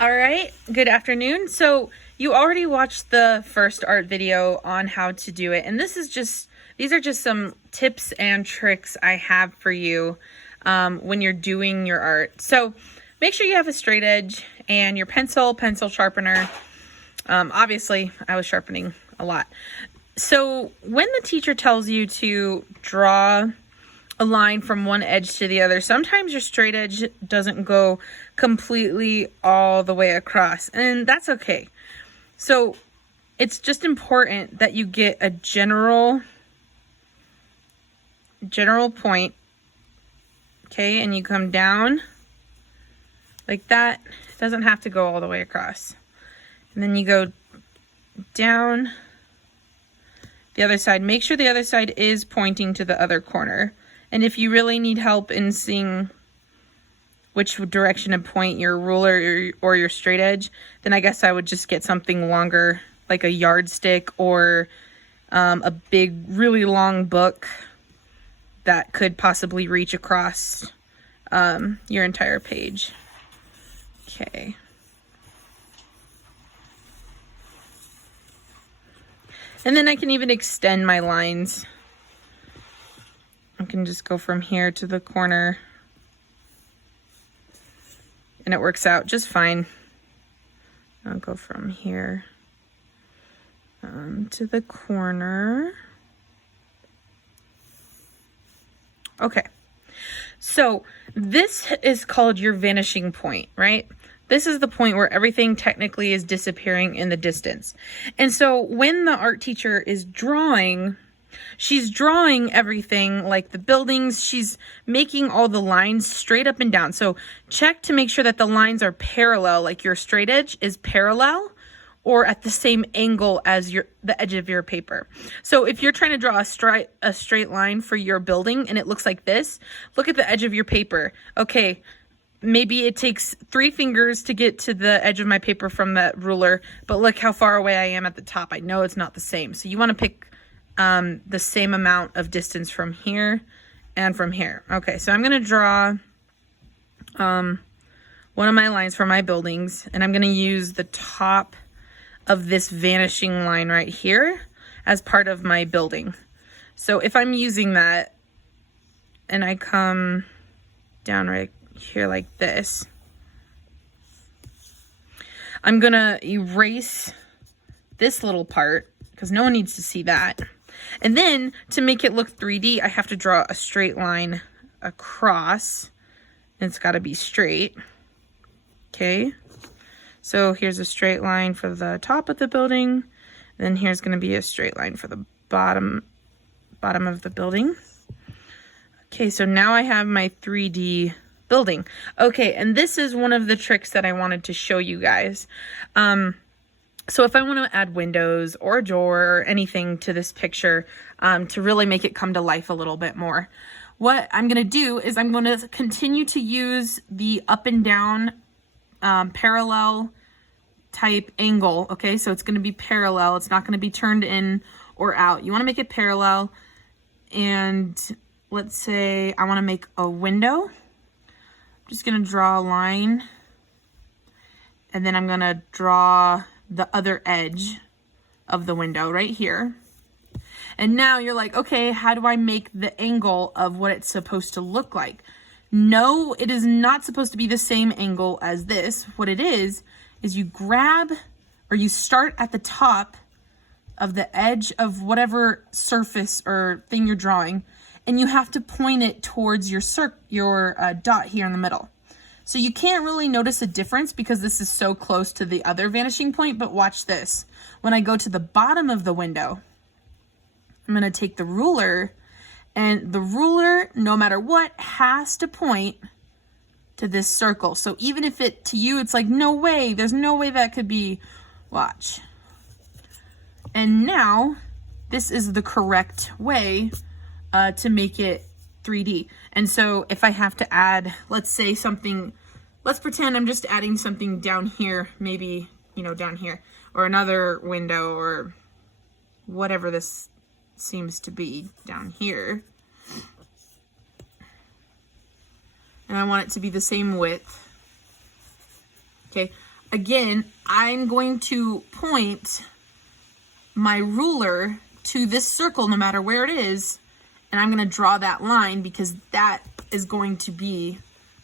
All right, good afternoon. So you already watched the first art video on how to do it. And these are just some tips and tricks I have for you when you're doing your art. So make sure you have a straight edge and your pencil sharpener. Obviously, I was sharpening a lot. So when the teacher tells you to draw a line from one edge to the other, sometimes your straight edge doesn't go completely all the way across, and that's okay. So it's just important that you get a general point, okay, and you come down like that. It doesn't have to go all the way across. And then you go down the other side. Make sure the other side is pointing to the other corner. And if you really need help in seeing which direction to point your ruler or your straight edge, then I guess I would just get something longer, like a yardstick or a big, really long book that could possibly reach across your entire page. Okay. And then I can even extend my lines. I can just go from here to the corner and it works out just fine. I'll go from here to the corner. Okay, so this is called your vanishing point, right? This is the point where everything technically is disappearing in the distance. And so when the art teacher is drawing, she's drawing everything like the buildings. She's making all the lines straight up and down. So check to make sure that the lines are parallel, like your straight edge is parallel or at the same angle as the edge of your paper. So if you're trying to draw a straight line for your building and it looks like this, look at the edge of your paper. Okay, maybe it takes 3 fingers to get to the edge of my paper from that ruler, but look how far away I am at the top. I know it's not the same. So you want to pick the same amount of distance from here and from here. Okay, so I'm going to draw one of my lines for my buildings, and I'm going to use the top of this vanishing line right here as part of my building. So if I'm using that and I come down right here like this, I'm going to erase this little part because no one needs to see that. And then to make it look 3D, I have to draw a straight line across. And it's got to be straight. Okay. So here's a straight line for the top of the building. Then here's going to be a straight line for the bottom of the building. Okay, so now I have my 3D building. Okay, and this is one of the tricks that I wanted to show you guys. So if I want to add windows or a door or anything to this picture to really make it come to life a little bit more, what I'm going to do is I'm going to continue to use the up and down parallel type angle. Okay, so it's going to be parallel. It's not going to be turned in or out. You want to make it parallel. And let's say I want to make a window. I'm just going to draw a line. And then I'm going to draw the other edge of the window right here. And now you're like, okay, how do I make the angle of what it's supposed to look like? No, it is not supposed to be the same angle as this. What it is you grab or you start at the top of the edge of whatever surface or thing you're drawing, and you have to point it towards your dot here in the middle. So you can't really notice a difference because this is so close to the other vanishing point, but watch this. When I go to the bottom of the window, I'm going to take the ruler, and the ruler, no matter what, has to point to this circle. So even if to you, it's like, no way, there's no way that could be, watch. And now this is the correct way to make it 3D. And so if I have to add, let's say something, let's pretend I'm just adding something down here, maybe, down here, or another window or whatever this seems to be down here. And I want it to be the same width. Okay, again, I'm going to point my ruler to this circle no matter where it is, and I'm going to draw that line because that is going to be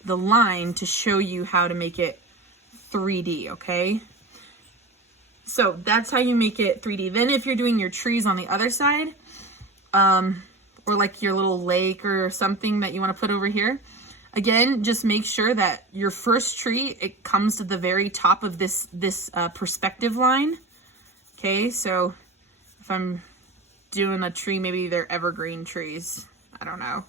the line to show you how to make it 3D, okay? So that's how you make it 3D. Then if you're doing your trees on the other side, or like your little lake or something that you want to put over here, again, just make sure that your first tree, it comes to the very top of this perspective line. Okay, so if I'm doing a tree, maybe they're evergreen trees. I don't know.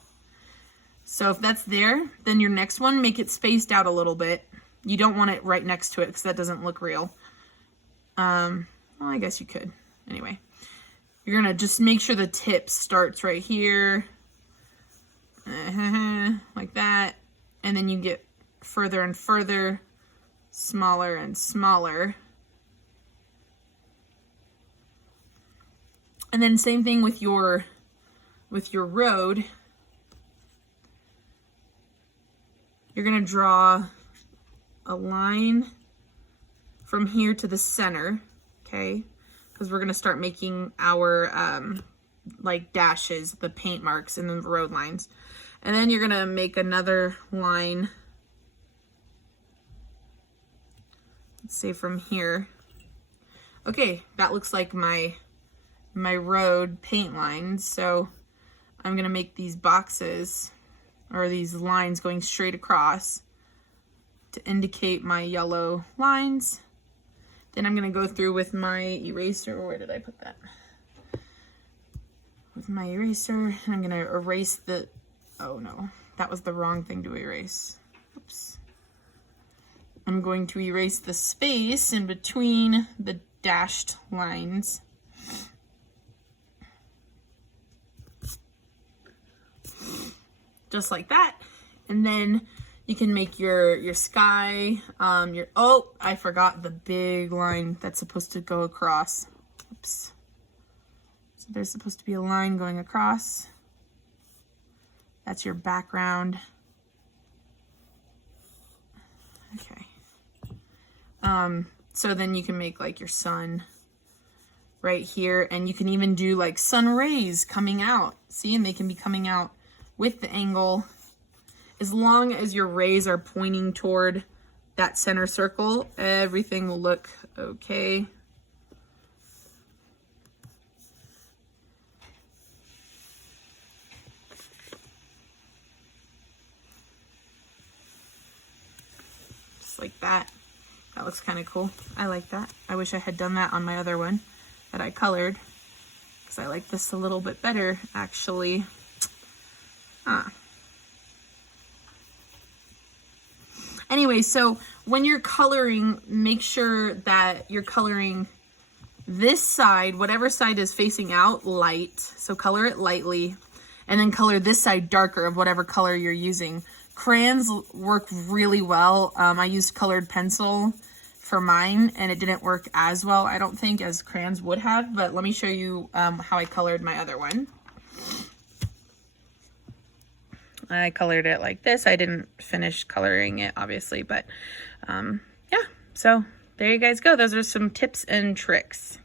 So if that's there, then your next one, make it spaced out a little bit. You don't want it right next to it because that doesn't look real. Well, I guess you could. Anyway, you're gonna just make sure the tip starts right here. Like that. And then you get further and further, smaller and smaller. And then same thing with your road. You're gonna draw a line from here to the center, okay? Because we're gonna start making our like dashes, the paint marks and the road lines. And then you're gonna make another line, let's say from here. Okay, that looks like my road paint lines. So I'm gonna make these boxes or these lines going straight across to indicate my yellow lines. Then I'm gonna go through with my eraser. Where did I put that? With my eraser, and I'm gonna erase the, oh no, that was the wrong thing to erase. Oops. I'm going to erase the space in between the dashed lines. Just like that. And then you can make your sky, oh, I forgot the big line that's supposed to go across. Oops. So there's supposed to be a line going across. That's your background. Okay. So then you can make like your sun right here, and you can even do like sun rays coming out. See, and they can be coming out with the angle. As long as your rays are pointing toward that center circle, everything will look okay. Just like that. That looks kind of cool. I like that. I wish I had done that on my other one that I colored, because I like this a little bit better, actually. Anyway, so when you're coloring, make sure that you're coloring this side, whatever side is facing out, light. So color it lightly, and then color this side darker of whatever color you're using. Crayons work really well. I used colored pencil for mine, and it didn't work as well, I don't think, as crayons would have. But let me show you how I colored my other one. I colored it like this. I didn't finish coloring it, obviously, but yeah. So there you guys go. Those are some tips and tricks.